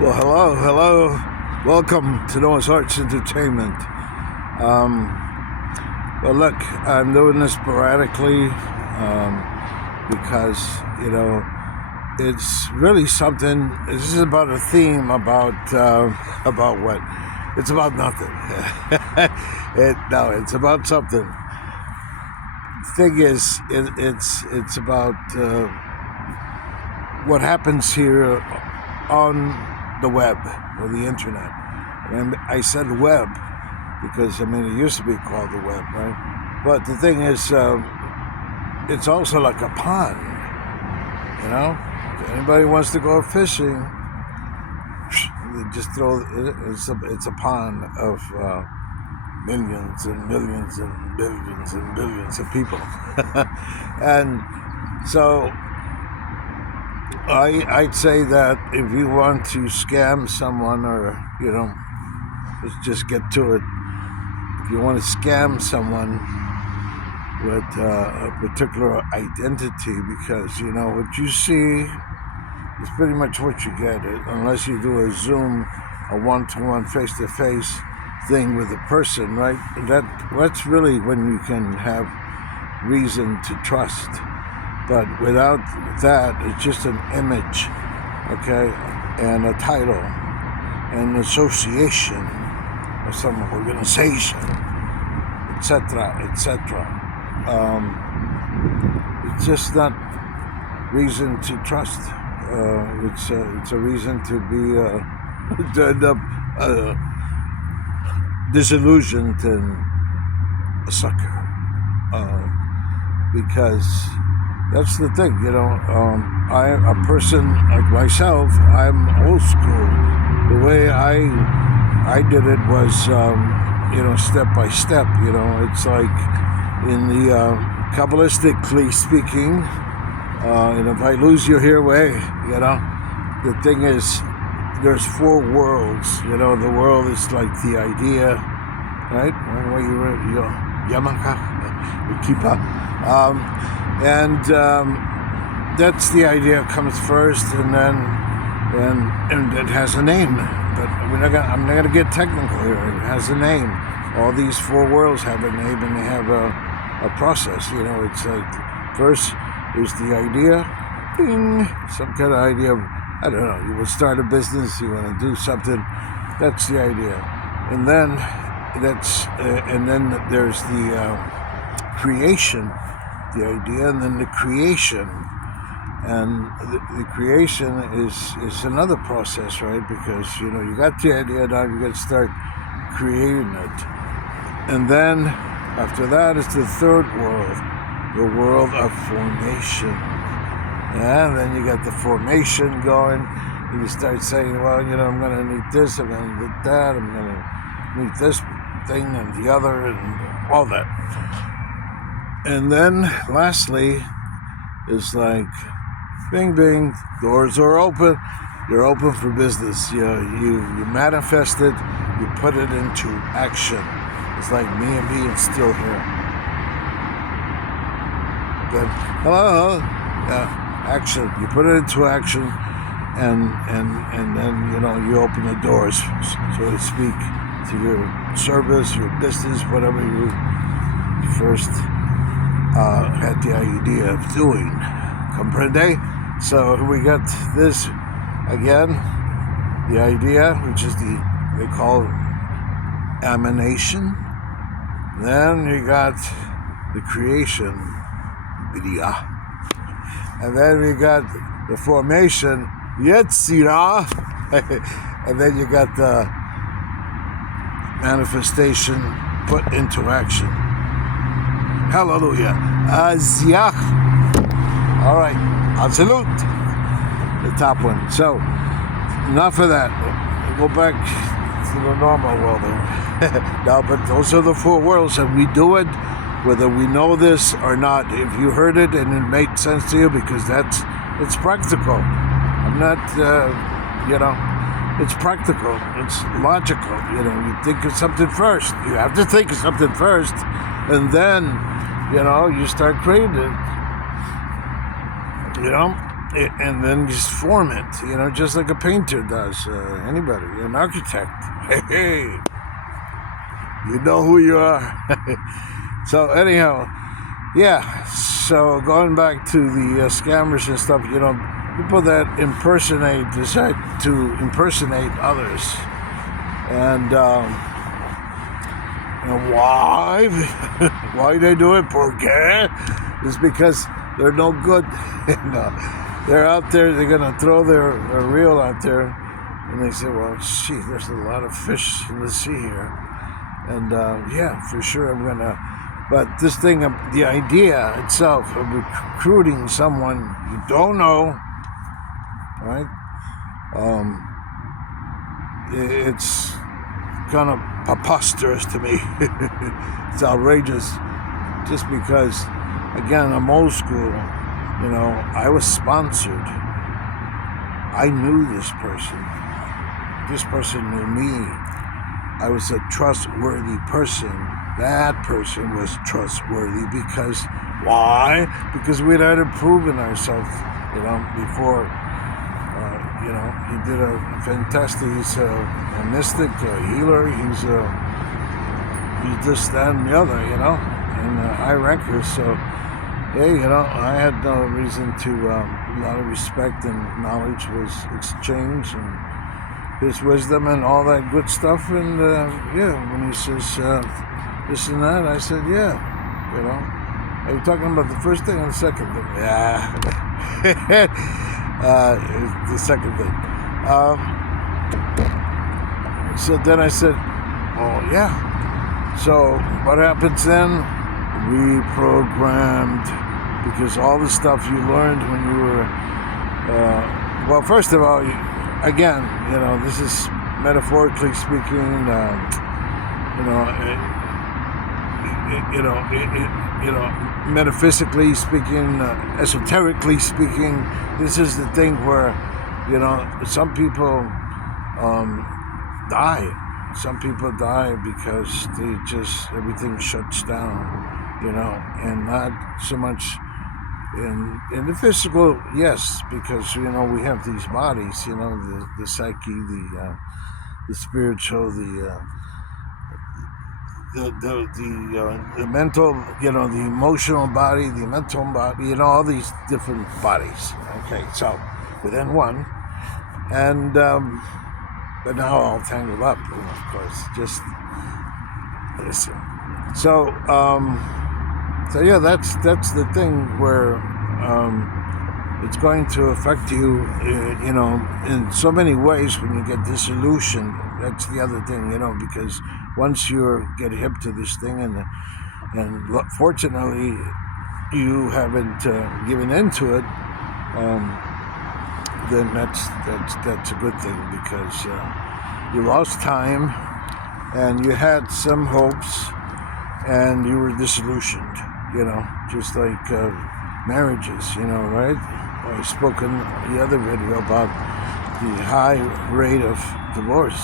Well, hello. Welcome to Noah's Arts Entertainment. Well, look, I'm doing this sporadically because, it's really something. This is about a theme about what? It's about nothing. It's about something. The thing is, it's about what happens here on the web or the internet. And I said web because, it used to be called the web, right? But the thing is, it's also like a pond, If anybody wants to go fishing, they just throw it. It's a pond of millions and millions and billions and billions of people. And so I'd say that if you want to scam someone, or, let's just get to it. If you want to scam someone with a particular identity, because, what you see is pretty much what you get, unless you do a Zoom, a one-to-one, face-to-face thing with a person, right? That's really when you can have reason to trust. But without that, it's just an image, okay, and a title, and an association of some organization, etc., etc. It's just not reason to trust. It's a reason to be to end up disillusioned and a sucker, because that's the thing, a person like myself, I'm old school. The way I did it was, step by step. It's like in the Kabalistically speaking, if I lose you here, way, the thing is, there's four worlds. The world is like the idea, right? And that's the idea comes first, and then and it has a name. But I'm not gonna get technical here. It has a name. All these four worlds have a name, and they have a process. It's like first is the idea, ding, some kind of idea of, I don't know. You would start a business. You want to do something. That's the idea, and then there's the creation. The idea, and then the creation, and the creation is another process, right? Because you got the idea, now you got to start creating it, and then after that is the third world, the world of formation. And then you got the formation going, and you start saying, well, I'm going to need this, I'm going to need that, I'm going to need this thing and the other, and all that. And then, lastly, is like, bing, bing, doors are open. You're open for business. You manifest it. You put it into action. It's like me and being still here. Then, hello, action. You put it into action, and then you open the doors, so to speak, to your service, your business, whatever you first had the idea of doing. Comprende? So we got this again, the idea, which is they call emanation. Then you got the creation, vidya. And then we got the formation, yetzira. And then you got the manifestation put into action. Hallelujah. Aziach. All right. Absolute. The top one. So, enough of that. We'll go back to the normal world there. No, but those are the four worlds, and we do it whether we know this or not. If you heard it and it made sense to you, because it's practical. I'm not, it's practical. It's logical. You think of something first. You have to think of something first, and then, you start creating it. and then just form it, just like a painter does, anybody, an architect. Hey, you know who you are. So anyhow, yeah, so going back to the scammers and stuff, people that decide to impersonate others. And why? Why they do it? ¿Por qué? It's because they're no good. They're out there, they're going to throw their reel out there, and they say, well, gee, there's a lot of fish in the sea here. And yeah, for sure I'm going to. But this thing, the idea itself of recruiting someone you don't know, right? It's kind of preposterous to me. It's outrageous. Just because, again, I'm old school. I was sponsored. I knew this person. This person knew me. I was a trustworthy person. That person was trustworthy because, why? Because we'd already proven ourselves, before. He did a fantastic, he's a mystic, a healer, he's this, that, and the other, and high ranker. So, hey, I had no reason to, a lot of respect and knowledge was exchanged, and his wisdom and all that good stuff. And when he says this and that, I said, yeah, are you talking about the first thing or the second thing? Yeah. The second thing. So then I said, oh yeah. So what happens then? Reprogrammed, because all the stuff you learned when you were, well, first of all, again, this is metaphorically speaking, metaphysically speaking, esoterically speaking, this is the thing where, some people die. Some people die because everything shuts down, and not so much in the physical, yes, because, we have these bodies, the psyche, the spiritual, the mental, the emotional body, the mental body, all these different bodies. Okay, so within one, and but now all tangled up, of course. Just listen. So yeah, that's the thing where it's going to affect you, in so many ways when you get disillusioned. That's the other thing, because once you get hip to this thing, and fortunately you haven't given into it, then that's a good thing, because you lost time and you had some hopes and you were disillusioned, just like marriages, right? I spoke in the other video about the high rate of divorce.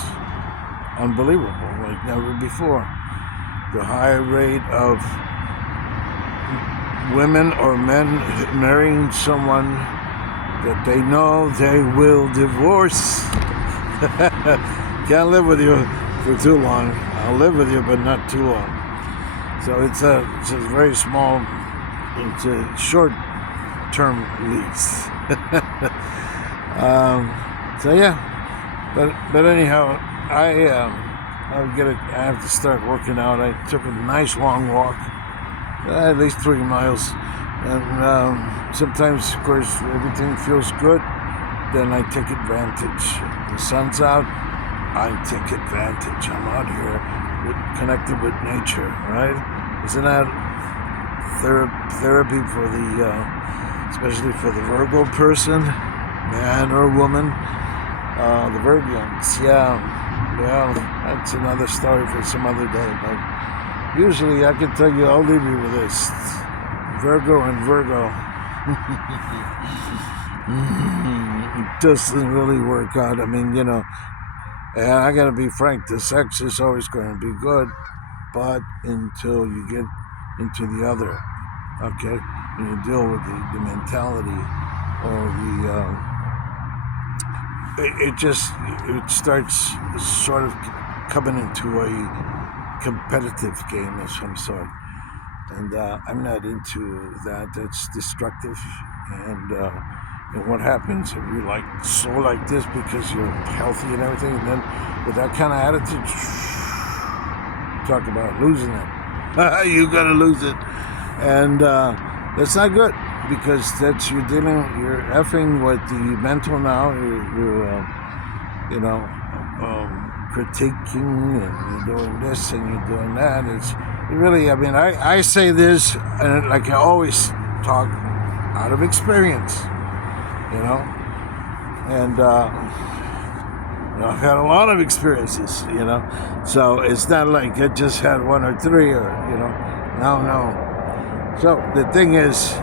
Unbelievable, like never before. The high rate of women or men marrying someone that they know they will divorce. Can't live with you for too long. I'll live with you, but not too long. So it's a very small, it's a short-term lease. So yeah, but anyhow, I have to start working out. I took a nice long walk, at least 3 miles, and sometimes, of course, everything feels good. Then I take advantage. The sun's out, I take advantage. I'm out here connected with nature, right? Isn't that therapy for the, especially for the Virgo person, man or woman? The Virgons, yeah. Well, that's another story for some other day, but usually I can tell you, I'll leave you with this. Virgo and Virgo. It doesn't really work out. I mean, and I gotta be frank, the sex is always going to be good, but until you get into the other, okay? And you deal with the mentality it starts sort of coming into a competitive game of some sort. And I'm not into that. That's destructive. And what happens if you're like this because you're healthy and everything, and then with that kind of attitude, talk about losing it. You gotta lose it, and that's not good, because that's you're effing with the mental now. You're critiquing, and you're doing this and you're doing that. I say this, and like I always talk out of experience, and I've had a lot of experiences, so it's not like I just had one or three, or no. So the thing is,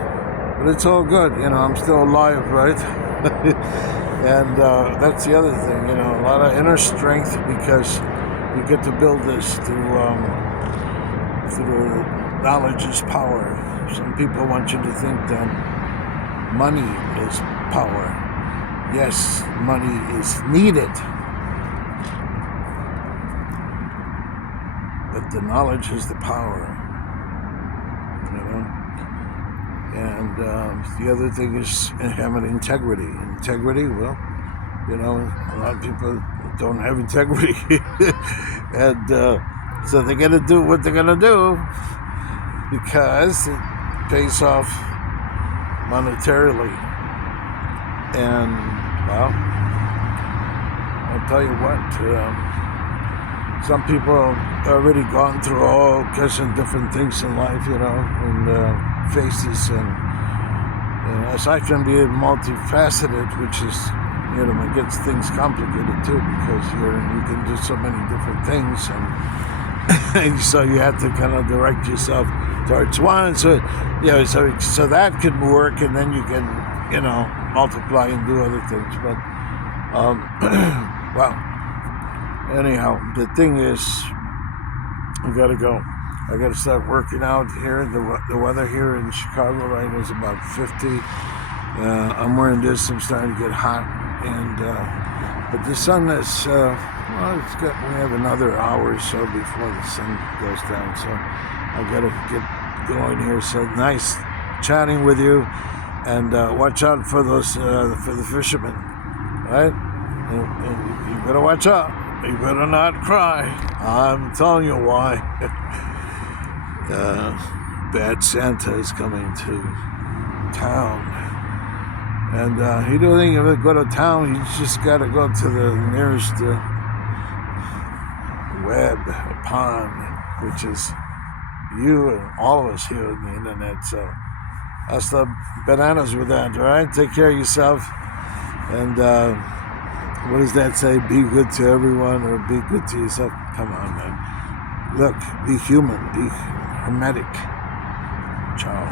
but it's all good, I'm still alive, right? And that's the other thing, a lot of inner strength, because you get to build this through knowledge is power. Some people want you to think that money is power. Yes, money is needed, but the knowledge is the power, And the other thing is having integrity. Integrity, well, a lot of people don't have integrity, and so they're gonna do what they're gonna do because it pays off monetarily. And well, I'll tell you what, some people have already gone through all kinds of different things in life, and faces, and aside from being multifaceted, which is, it gets things complicated too, because you can do so many different things, and so you have to kind of direct yourself towards one. So so that could work, and then you can multiply and do other things. But well, anyhow, the thing is, I gotta go. I gotta start working out here. The weather here in Chicago right now is about 50. I'm wearing this. I'm starting to get hot, and but the sun is we have another hour or so before the sun goes down. So I gotta get going here. So nice chatting with you, and watch out for those for the fishermen, right? And you better watch out. You better not cry. I'm telling you why. Bad Santa is coming to town, and he don't think if you go to town, you just got to go to the nearest pond, which is you and all of us here on the internet. So that's the bananas with that, right? Take care of yourself, and what does that say? Be good to everyone, or be good to yourself. Come on, man. Look, be human, be hermetic. Ciao.